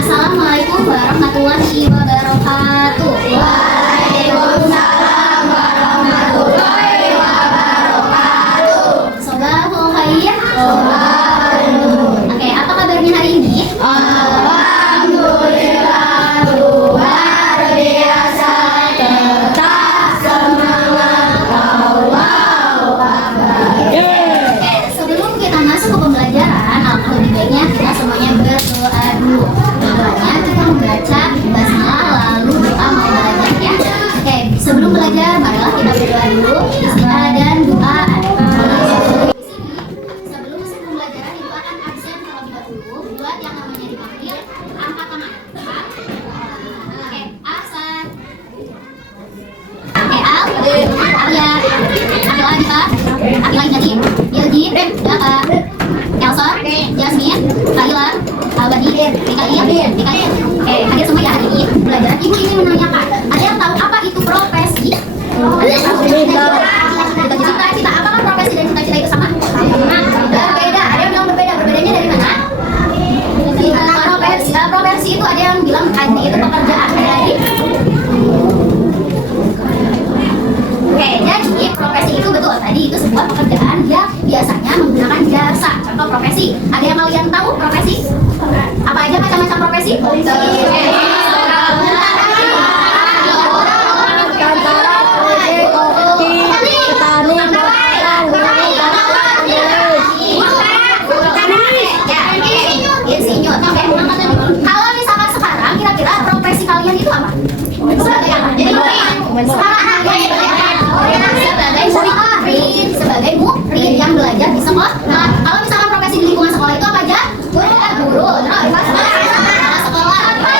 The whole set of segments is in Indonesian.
Assalamualaikum warahmatullahi wabarakatuh. Waalaikumsalam warahmatullahi wabarakatuh. Sobahul khair. Oke, apa kabarnya hari ini? Alhamdulillah, luar biasa, tetap semangat, Allahu Akbar. Oke, sebelum kita masuk ke pembelajaran, alangkah lebih baiknya kita semuanya berdoa dulu. Berdoanya kita membaca basmalah lalu doa mau belajar ya. Oke, sebelum belajar marilah kita berdoa dulu. Bismillah dan doa ada. Sebelum masuk ke pembelajaran itu akan absen terlebih dahulu buat yang namanya dipanggil angkat tangan. Oke, Asan. Oke, Al. Alia. Akila Dika. Akila Inati. Yelji. Daka. Elsa. Jasmine. Kalila. Albadi. Dika. Oke, hadir semua ya hari ini. Belajar. Ibu ini menanyakan, ada yang tahu apa itu profesi? Ada yang tahu? Cita-cita. Apakah profesi dan cita-cita itu sama? Berbeda. Ada yang bilang berbeda. Berbedanya dari mana? Profesi itu ada yang bilang itu pekerjaan. Oke, jadi profesi itu betul. Tadi itu sebuah pekerjaan yang biasanya menggunakan jasa. Contoh profesi. Ada yang kalian tahu profesi? Apa aja macam-macam profesi? Kalau misalkan sekarang, kira-kira profesi kalian itu apa? Sebagai apa? Sebagai murid yang belajar di sekolah. Nah, kalau misalkan profesi di lingkungan sekolah itu apa aja? Guru, terus sekolah apa?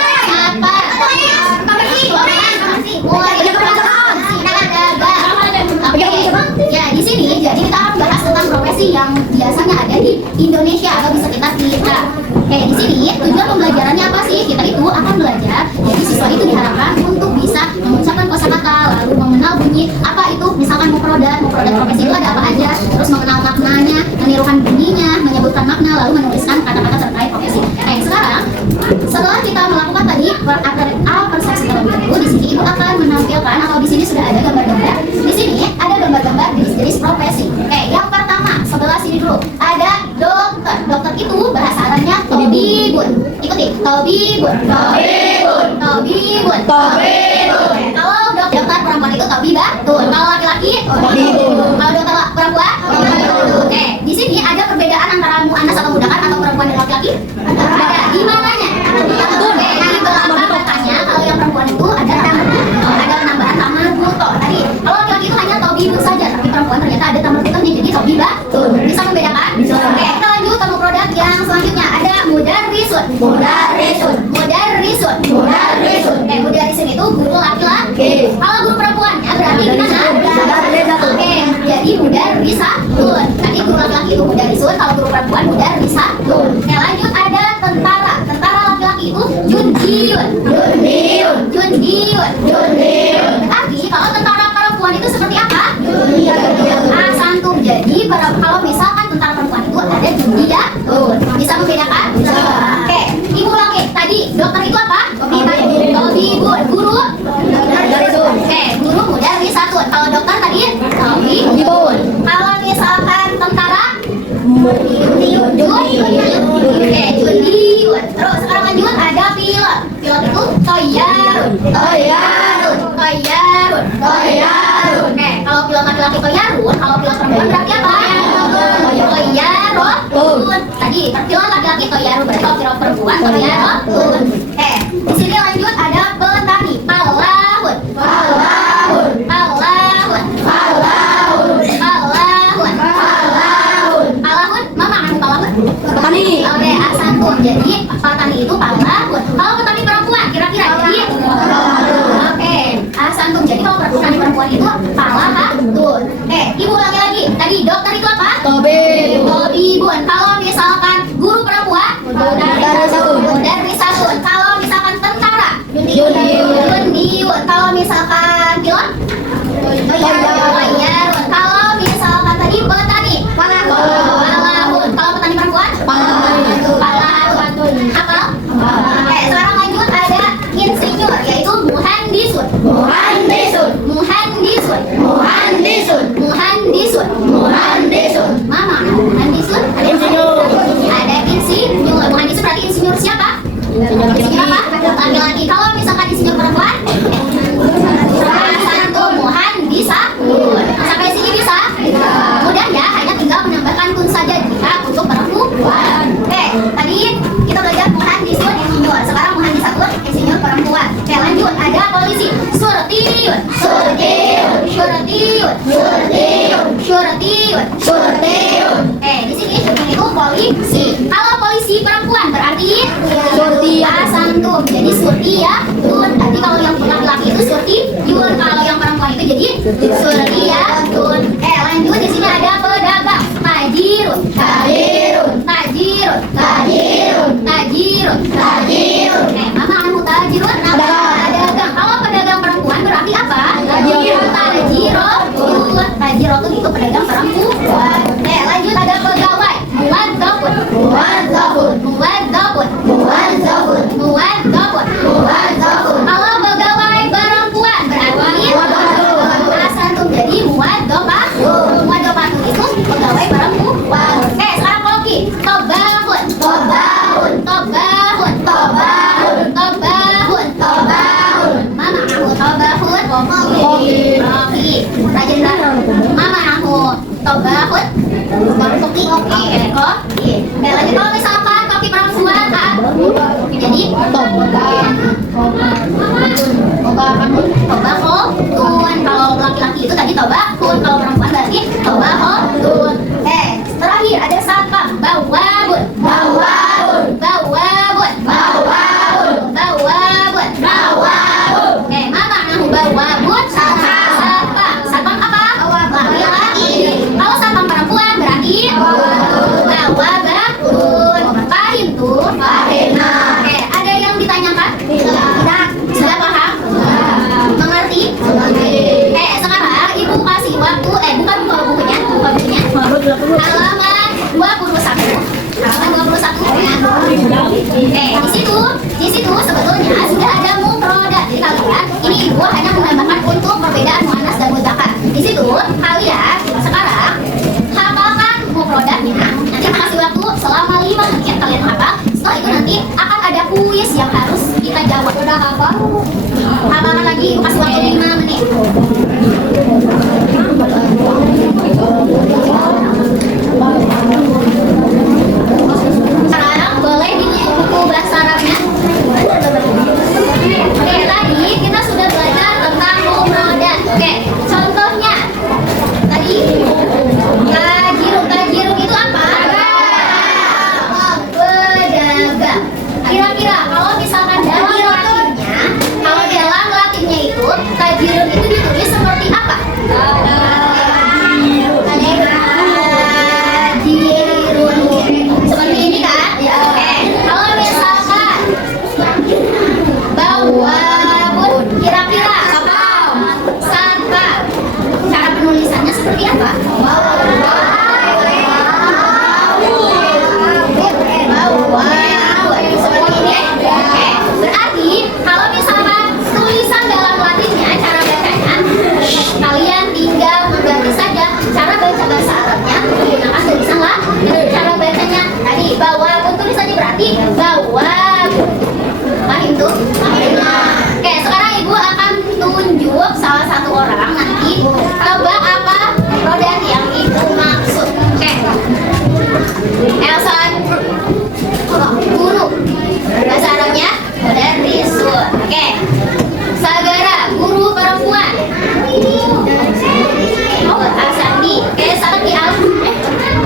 Ya, di sini jadi kita akan bahas tentang profesi yang biasanya ada di Indonesia atau di sekitar kita. Oke, di sini tujuan pembelajarannya apa sih? Kita itu akan belajar. Jadi siswa itu diharapkan untuk bisa mengucapkan kosakata, lalu mengenal bunyi apa itu, misalkan mufradat profesi itu ada apa aja, terus mengenal maknanya, menirukan bunyinya, menyebutkan makna, lalu menuliskan kata-kata terkait profesi. Sekarang setelah kita melakukan tadi A persepsi terlebih dahulu, di sini ibu akan menampilkan atau di sini sudah ada gambar-gambar. Di sini ada gambar-gambar jenis-jenis profesi. Yang pertama sebelah sini dulu ada dokter. Dokter itu bahasa Arabnya tabibun. Ikuti, tabibun. Kalau dokter perempuan itu tabibatun. Kalau laki-laki tabibun. Kalau dokter perempuan tabibun. Di sini ada perbedaan antara muannas atau mudzakkar atau perempuan dan laki-laki? Ada. Di mananya? Di belakang katanya kalau yang perempuan itu ada penambahan tamar buto. Tadi kalau laki-laki itu hanya tabibun saja, tapi perempuan ternyata ada tamar butonya jadi tabibatun. Bisa membedakan? Kita lanjut ke produk yang selanjutnya ada mudarrisun. Mudarrisun itu guru laki-laki. Kalau guru perempuannya berarti gimana? Jadi mudarrisatun. Tadi guru laki-laki itu mudarrisun, kalau guru perempuan mudarrisatun. Lanjut ada tentara. Tentara laki-laki itu jundiyun. Tapi kalau tentara perempuan itu seperti apa? Santum. Jadi kalau misalkan tentara perempuan itu ada jundiyatun. Bisa membedakan? Ibu laki tadi dokter itu apa? Tabibun. Guru mudarrisatun. Kalau dokter tadi tabibun. Kalau misalkan tentara jundiyun. Terus sekarang lanjut ada pilot. Pilot itu toyarun. Kalau pilot laki-laki toyarun, kalau pilot perempuan berarti apa? Toyarun. Tadi pilot laki-laki toyarun, berarti kalau pilot perempuan toyarun. Di sini lanjut ada petani palahun. Mama anu palahun? Petani. Oke, asantum. Jadi petani itu palahun. Kalau petani perempuan kira-kira jadi asantum. Jadi kalau petani perempuan itu palahun. Ibu lagi-lagi. Tadi dokter itu apa? Tabibun. Kalau misalkan guru perempuan mudarrisatun. Kalau misalkan tentara jundiyun. Kalau misalkan pilot toyarun. Kalau misalkan tadi petani palahun. Kalau petani perempuan palahun. Hafal? insinyur siapa? Insinyur apa? Laki-laki. Kalau misalkan insinyur perempuan? Satu Muhandisatun. Sampai sini bisa? Mudah ya, hanya tinggal menambahkan kun saja jika untuk perempuan. Oke, tadi kita belajar muhandisun insinyur. Sekarang muhandisatun insinyur perempuan. Oke, lanjut. Ada polisi. Surtiun. Surtiun. Surtiun. Surtiun. Surtiun. Surtiun. Di sini itu polisi. Kalau polisi perempuan berarti Asantum. Jadi surtiyatun. Nanti kalau yang laki-laki itu surtiyun. Kalau yang perempuan itu jadi surtiyatun. Lanjut, di sini ada pedagang. Tajirun. Tajirun. Tajirun. Tajirun. Tajirun. Tajirun. Mama anu tajirun. Pedagang. Kalau pedagang perempuan berarti apa? Tajirun. Tajirotun. Tajirotun itu pedagang perempuan. Lanjut, ada pegawai. Muwadzafun. Muwadzafun. Muwadzafun. Muwadzafun. Muwadzafun. Muwadzafun. Kalau pegawai perempuan berarti Asantum. Jadi muwadzafatun. Muwadzafatun itu pegawai perempuan. Sekarang koki. Tobahun. Tobahun. Tobahun. Tobahun. Tobahun. Tobahun. Mama aku tobahun. Koki. Koki. Rajin kan? Mama aku tobahun. Koki. Koki. Koki. Lanjut, kalau misalkan koki perempuan kan? Jadi tobahotun. Kalau laki-laki itu tadi tobahun. Kalau perempuan berarti tobahotun. Terakhir ada satpam. Bawabun. Bawabun. Bawabun. Bawabun. Bawabun. Bawabun. Mama nahu bawabun. Satpam. Satpam apa? Laki-laki. Kalau satpam perempuan berarti bawabun. Paham tuh? Paham. Ada yang ditanyakan? Tidak. Sudah paham? Mengerti? Sekarang ibu kasih waktu, buka bukunya. Halaman 21. Halaman 21. Di situ sebetulnya sudah ada mufrodat. Jadi kalian, ini ibu hanya menambahkan untuk perbedaan muannas dan mudzakkar. Di situ kalian sekarang hafalkan mufrodatnya. Nanti kasih waktu selama 5 menit kalian hafal. Setelah itu nanti akan ada kuis yang harus kita jawab. Udah hafal? Hafalkan lagi, kasih waktu 5 menit. Sekarang boleh dilihat buku bahasa Arabnya. Tadi kita sudah belajar tentang mufrodat. Contohnya tadi tajirun itu apa? Pedagang. Kira-kira kalau misalkan dalam latinnya itu tajirun itu ditulis seperti apa? Tajirun. Seperti ini kan? Kalau misalkan bawabun, kira-kira satpam, cara penulisannya seperti apa? Seperti ini. Berarti kalau misalkan tulisan dalam latinnya, cara bacanya kalian tinggal mengganti saja cara baca bahasa Arabnya menggunakan tulisan Latin. Cara bacanya tadi bawabun, tulisannya berarti bawabun. Paham tuh? Sekarang ibu akan tunjuk salah satu orang nanti. Coba apa produk yang ibu maksud? Elsa guru. Bahasa Arabnya mudarrisun. Sagara guru perempuan. Asandi. Satpam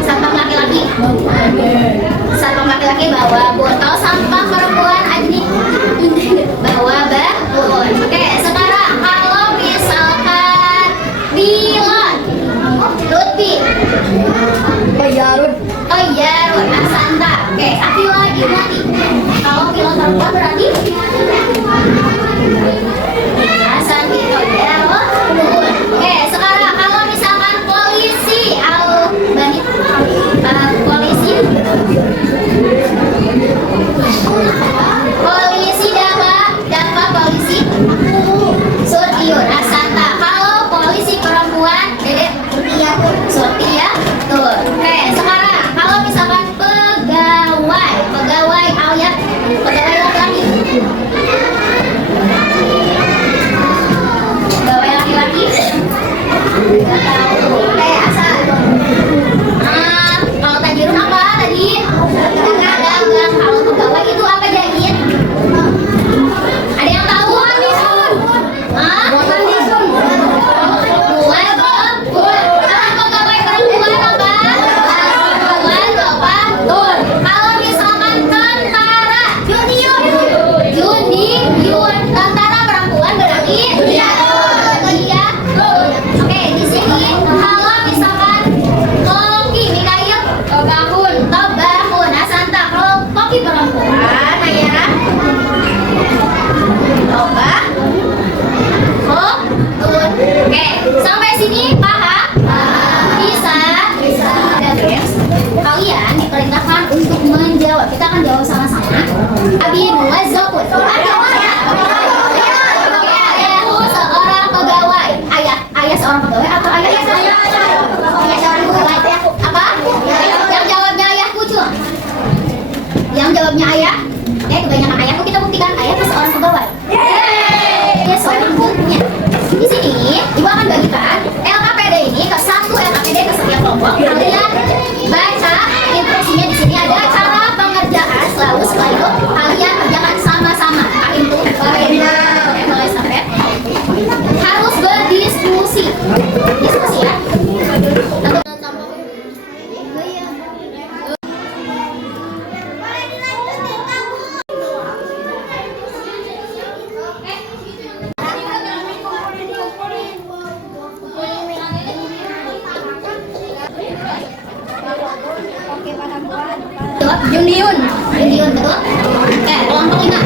satpam laki-laki. Satpam laki-laki bawabun. Kalau satpam perempuan Ajni bawabun. Sekarang kalau misalkan pilot Lutfi. Toyarun. Asanta. Satu lagi nanti. Kalau pilot perempuan berarti Asanti Toyarun. Sekarang kalau misalkan polisi polisi dapat polisi Surtiun. Asanta. Kalau polisi perempuan Dedek Surtia tuh. Sekarang kalau misalkan pegawai lihat pegawai laki-laki. Pegawai laki-laki. Nggak tahu. Asal. Kalau tajirun apa tadi? Dagang. Kalau pegawai itu apa jahit? Ada yang tahu? Kalian diperintahkan untuk menjawab. Kita akan jawab sama-sama. Abinu wazakun. Ayahku seorang pegawai. Ayah seorang pegawai atau ayah seorang pegawai? Apa? Yang jawabnya ayahku cuma. Yang jawabnya ayah. Kebanyakan ayahku, kita buktikan ayahku seorang pegawai. Dia seorang ibunya. Di sini ibu akan bagikan LKPD ini ke satu LKPD ke setiap kelompok. Kalian baca instruksinya. Di sini ada cara pengerjaan. Selalu setelah itu kalian kerjakan sama-sama. Itu mulai sampai harus berdiskusi. Diskusi ya. Jundiun betul? Kelompok 5.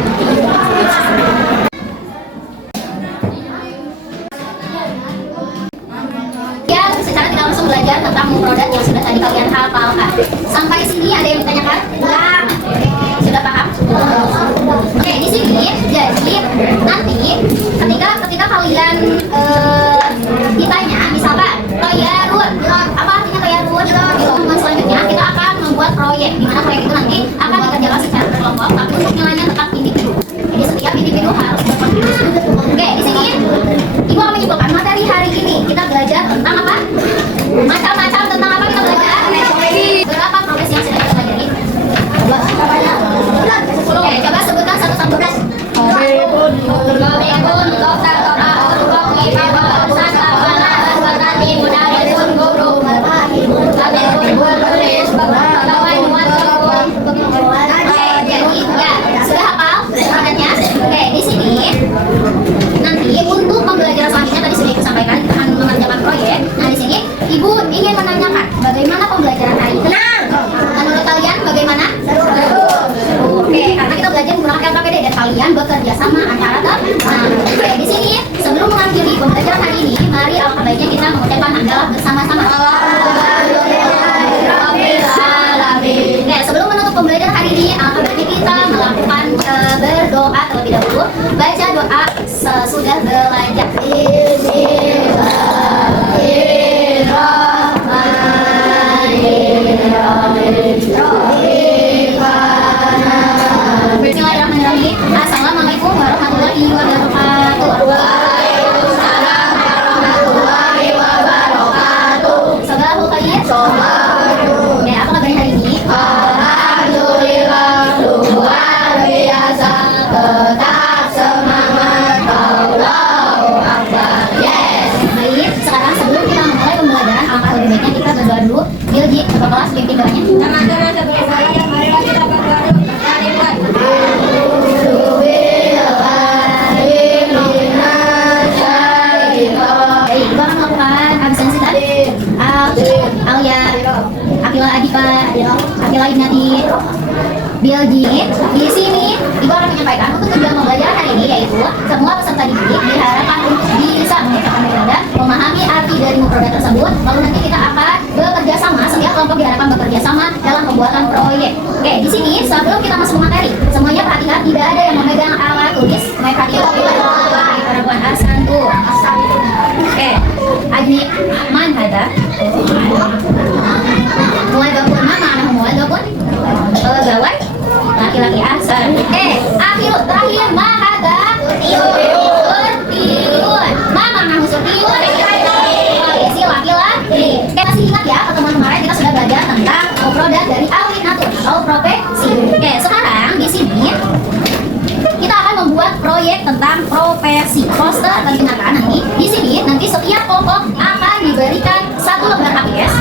Ya, secara tidak langsung belajar tentang mufradat yang sudah tadi kalian hafalkan. Sampai sini ada yang ditanyakan? Enggak. Sudah paham? Oke, di sini jadi nanti ketika kalian ditanya misalkan toyarun, apa artinya toyarun? Selanjutnya kita akan membuat proyek, di mana proyek itu nanti akan dikerjakan secara berkelompok, tapi untuk nilainya tetap individu. Jadi setiap individu harus berkontribusi. Oke, di sini ibu akan menyimpulkan materi hari ini. Kita belajar tentang apa? Macam-macam tentang apa kita belajar? Berapa profesi yang sudah kita pelajari? Oke, coba sebutkan satu-satu. Sudah hafal pertanyaannya? Oke, di sini nanti untuk pembelajaran selanjutnya tadi sudah ibu sampaikan kita akan mengerjakan proyek. Nah di sini ibu ingin menanyakan bagaimana pembelajaran hari ini? Menurut kalian bagaimana? Oke, karena kita belajar menggunakan LKPD dan kalian bekerja sama antara teman. Oke, di sini sebelum mengakhiri pembelajaran hari ini, mari alangkah baiknya kita mengucapkan hamdalah bersama-sama. Oke, sebelum menutup pembelajaran hari ini, alangkah baiknya kita melakukan berdoa terlebih dahulu. Baca doa sesudah belajar. Bismillahirrahmanirrahim. Assalamualaikum warahmatullahi wabarakatuh. Waalaikumsalam warahmatullahi wabarakatuh. Sabahu khair. Oke, apa kabarnya hari ini? Alhamdulillah, luar biasa, tetap semangat, Allahu Akbar. Yes. Baik, sekarang sebelum kita memulai pembelajaran, alangkah lebih baiknya kita berdoa dulu. Bilji, ketua kelas pimpin doanya. Teman-teman sebelum belajar, marilah kita berdoa dulu. Baik, ibu akan melakukan absensi tadi. Alia, Akila Adika, Akila Ignati, Bilji. Di sini ibu akan menyampaikan untuk tujuan pembelajaran hari ini yaitu semua peserta didik diharapkan untuk bisa mengucapkan mufradat, memahami arti dari mufradat tersebut, lalu nanti kita akan bekerja sama, setiap kelompok diharapkan bekerja sama dalam pembuatan proyek. Oke, di sini sebelum kita masuk materi, semuanya perhatikan tidak ada yang memegang alat tulis. Perhatikan perempuan Asantu. Oke, Ajni man hada. Mual gabun mana mual gabun? Gawai laki-laki Akhirut terakhir mahaga Surtiun. Mama mau Surtiun. Oke, si laki-laki. Masih ingat ya pertemuan kemarin kita sudah belajar tentang mufradat dari alwinatul atau profesi. Sekarang di sini kita akan membuat proyek tentang profesi. Poster digunakan nanti di sini setiap kelompok akan diberikan satu lembar HPS.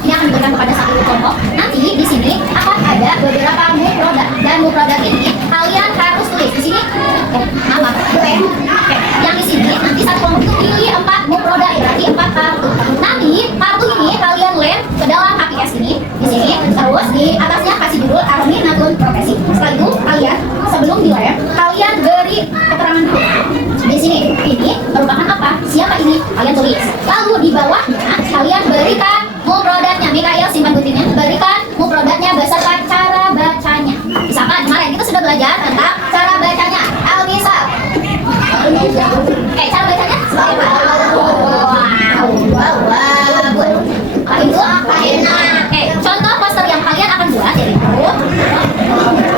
Ini akan diberikan kepada satu kelompok. Nanti di sini akan ada beberapa mufradat dan mufradat ini kalian harus tulis di sini. Yang di sini nanti satu kelompok itu pilih 4 mufradat, berarti 4 kartu. Nanti kartu ini kalian lem ke dalam HPS ini di sini. Terus di atasnya kasih judul alwinatul profesi. Setelah itu kalian sebelum dilem kalian beri keterangan dulu. Di sini ini merupakan apa? Siapa ini? Kalian tulis. Lalu di bawahnya kalian berikan mufradatnya. Mikael simpan guntingnya. Berikan mufradatnya beserta cara bacanya. Misalkan kemarin kita sudah belajar tentang cara bacanya. Al-misal. Cara bacanya seperti apa? Contoh poster yang kalian akan buat yaitu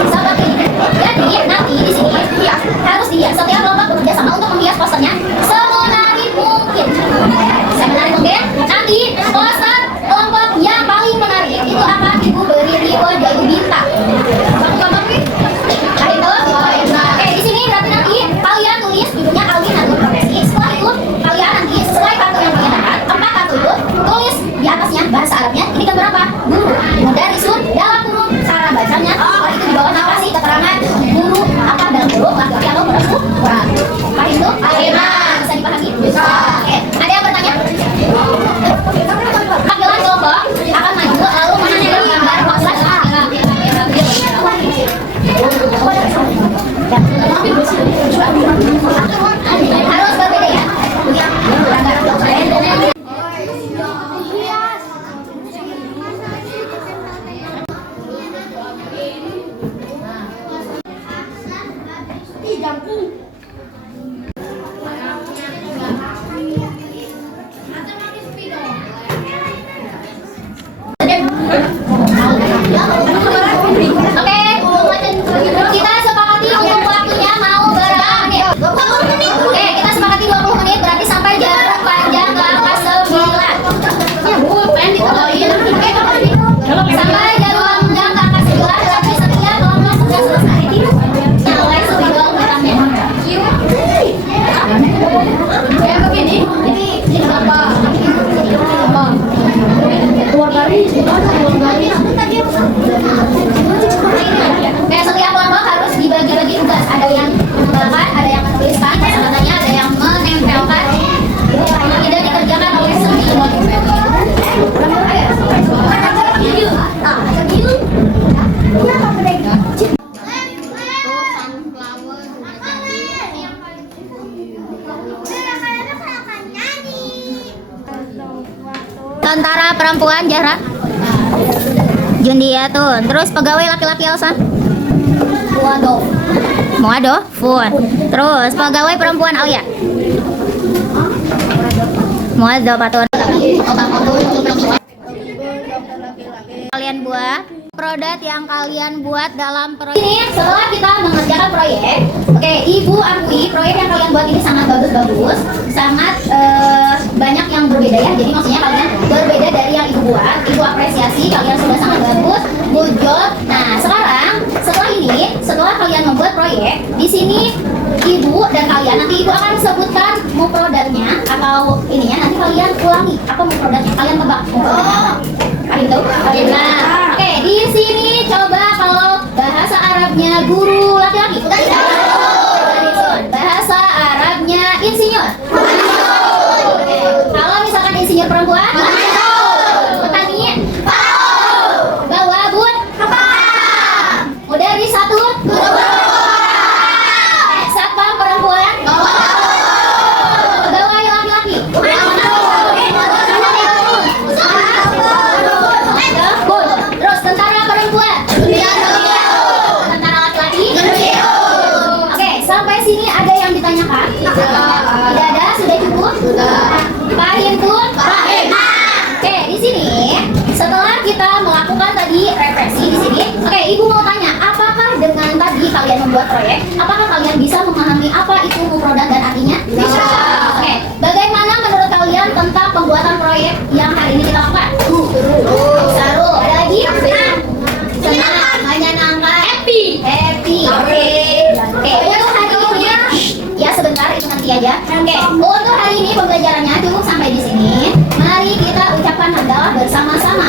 seperti ini. Jadi nanti di sini harus dihias. Setiap kelompok bekerja sama untuk menghias posternya semenarik mungkin. Semenarik mungkin. Nanti poster kelompok yang paling menarik itu akan ibu beri reward yaitu bintang. Contoh ini. Di sini berarti nanti kalian tulis judulnya alwinatul profesi. Setelah itu kalian nanti sesuai kartu yang kalian dapat, 4 kartu itu tulis di atasnya bahasa Arabnya. Ini gambar apa? Guru. Mudarisun dalam kurung cara bacanya. Setelah itu di bawahnya kasih keterangan guru apa dalam kurung laki-laki atau perempuan. Paham itu? Bisa dipahami? Bisa. Ada yang bertanya? Tampilan kelompok akan maju lalu menanyakan gambar poster. Harus berbeda ya. Kita sepakati untuk waktunya mau berapa menit? Kita sepakati 20 menit berarti sampai jarak panjang ke angka 9. Sampai jarak panjang ke angka 9 berarti setiap kelompok sudah selesai. Nyalai sepidol barangnya. Kayak begini. Ini apa? Setiap kelompok harus dibagi-bagi tugas. Ada yang mengembangkan, ada yang menuliskan kata-katanya, ada yang menempelkan. Tidak dikerjakan oleh semua. Tentara perempuan Jara Jundiatun. Terus pegawai laki-laki Elsa Muado Fun. Terus pegawai perempuan Alia Muado Patun. Kalian buat produk yang kalian buat dalam proyek ini. Setelah kita mengerjakan proyek, Ibu akui proyek yang kalian buat ini sangat bagus-bagus, sangat banyak yang berbeda ya. Jadi maksudnya kalian berbeda dari yang Ibu buat. Ibu apresiasi kalian sudah sangat bagus, good job. Nah sekarang setelah kalian membuat proyek di sini Ibu dan kalian nanti Ibu akan sebutkan mufradatnya atau ininya, nanti kalian ulangi apa mufradatnya, kalian tebak mufradatnya. Itu. Nah, di sini coba kalau bahasa Arabnya guru laki-laki. Bahasa Arabnya insinyur. Kalau misalkan insinyur perempuan, petani, bawabun, mudari satu, satpam perempuan, pegawai laki-laki. Terus tentara perempuan, tentara laki-laki. Sampai sini ada yang ditanyakan? Tidak ada, sudah cukup? Pahim tuh? Di sini setelah kita melakukan tadi refleksi di sini, Ibu mau tanya, apakah dengan tadi kalian membuat proyek, apakah kalian bisa memahami apa itu muprodat dan artinya? Bisa. Oke, bagaimana menurut kalian tentang pembuatan proyek yang hari ini kita lakukan? Seru. Ada lagi? Senang, menyenangkan, happy. Oke. Untuk hari ini, ya sebentar itu nanti aja. Oke. Untuk hari ini pembelajarannya cukup sampai di sini. Mari kita ucapkan hamdalah bersama-sama.